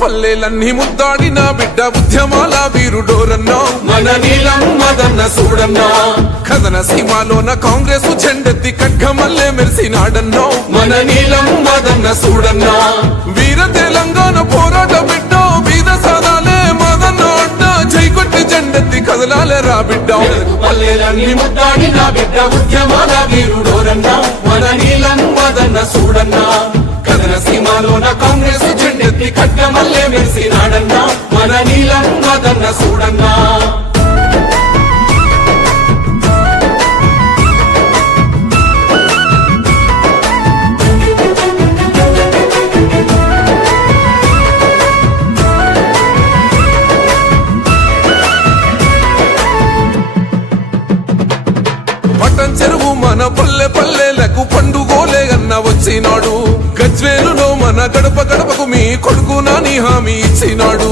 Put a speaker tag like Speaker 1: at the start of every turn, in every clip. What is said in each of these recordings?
Speaker 1: పల్లెలన్నీ ముద్దాడిన బిడ్డ ఉద్యమాల వీరుడోరన్నా.
Speaker 2: మన నీలం మదన్న చూడన్నా
Speaker 1: కథన సీమాలోన కాంగ్రెస్ జెండెత్తి ఖడ్గమల్లే మెరిసినాడన్నో.
Speaker 2: మన నీలం మదన్న చూడన్నా
Speaker 1: వీర తెలంగాణ పోరాట బిడ్డ వీర సాదాలే మదన్న అడ్డ. జైకొట్టి జెండెత్తి కదలాలే రా బిడ్డ.
Speaker 2: పల్లెలన్నీ ముద్దాడిన బిడ్డ ఉద్యమాల వీరుడోరన్నా. మన నీలం మదన్న చూడన్నా జెండెత్తి ఖడ్గమల్లే మెరిసినాడన్నా మన నీలం మదన్న చూడన్నా
Speaker 1: మన పల్లె పల్లెలకు పండుగోలే అన్న వచ్చినాడు. గజ్వేలులో మన గడప గడపకు మీ కొడుకు నాని హామీ ఇచ్చినాడు.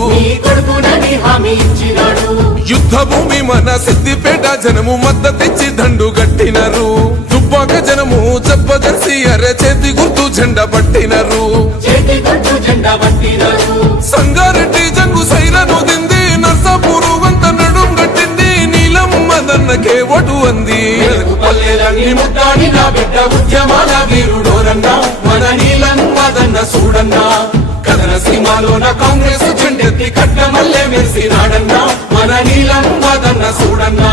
Speaker 1: యుద్ధ భూమి మన సిద్దిపేట జనము మద్దతిచ్చి దండు గట్టినరు తుప్పాక జనము జబ్బదర్సి అరే చేతి గుర్తు జెండా పట్టినారు. సంగారెడ్డి
Speaker 2: పల్లెలన్నీ నా బిడ్డ ఉద్యమాల వీరుడోరన్నా మన నీలం మదన్న చూడన్నా కథన సీమాలోన కాంగ్రెస్ జెండెత్తి కట్టమల్లే మెరిసినాడన్నా మన నీలం మదన్న చూడన్నా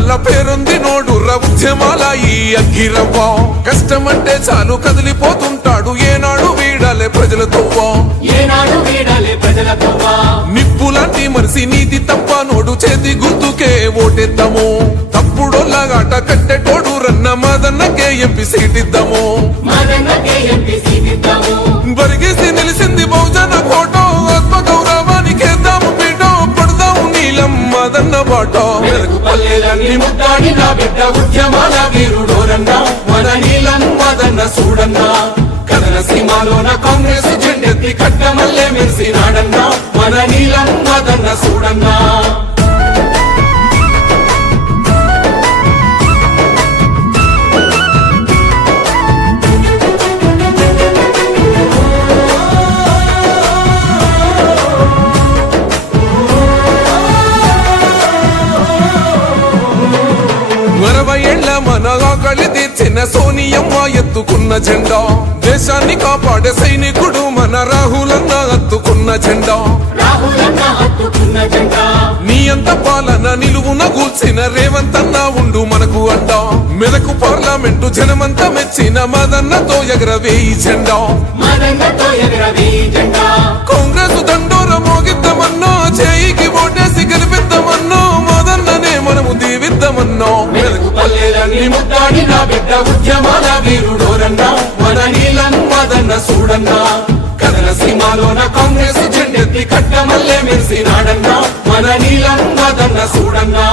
Speaker 1: గురువాడలల్ల పేరుంది నోడు. ఉద్యమాల ఈ అగ్గిరవ్వ. కష్టమంటే చాలు కదిలిపోతుంటాడు. ఏనాడు వీడాలే ప్రజలతో
Speaker 2: ఏనాడు వీడాలే ప్రజలతోవా
Speaker 1: నిప్పులాంటి మనిషి నీతి తప్ప నోడు చేతి గుర్తుకే ఓటేద్దాము తప్పుడోళ్ళగాట కట్టెటోడు రన్న మదన్నకే ఎంపీ సీటిద్దాము. బరిగేసి నిలిసింది బహుజన కోటో. ఆత్మ గౌరవానికేద్దాము పీటో పడదాము నీలం మదన్న బాటో.
Speaker 2: పల్లెలన్నీ ముట్టాడి నా బిడ్డ ఉద్యమాల వీరుడోరన్నా మన నీలం వదన్న చూడన్నా కథన సీమాలోన కాంగ్రెస్ జెండెత్తి కట్టమల్లే మెరిసినాడన్నా మన నీలం వదన్న చూడన్నా
Speaker 1: ఎత్తుకున్న జెండా. దేశాన్ని కాపాడే సైనికుడు మన రాహులన్న ఎత్తుకున్న జెండా. నీ అంత పాలన నిలువున కూల్చిన రేవంతన్న ఉండు మనకు అండ. మెదకు పార్లమెంటు జనమంతా మెచ్చిన మదన్నతో ఎగరవేయి జెండా. కాంగ్రెస్ దండోర మోగిద్దామన్నో చేయికి ఓటేసి గెలిపిద్దామన్నో మదన్ననే మనము దీవిద్దామన్నో.
Speaker 2: వెలుగు పల్లెలన్నీ ముద్దాడి నా బిడ్డ ఉద్యమాల మదన్న చూడన్నా కథన సీమాలోన కాంగ్రెస్ జెండెత్తి కట్టమల్లే మెరిసినాడన్నా మన నీలన్నదన్న చూడన్నా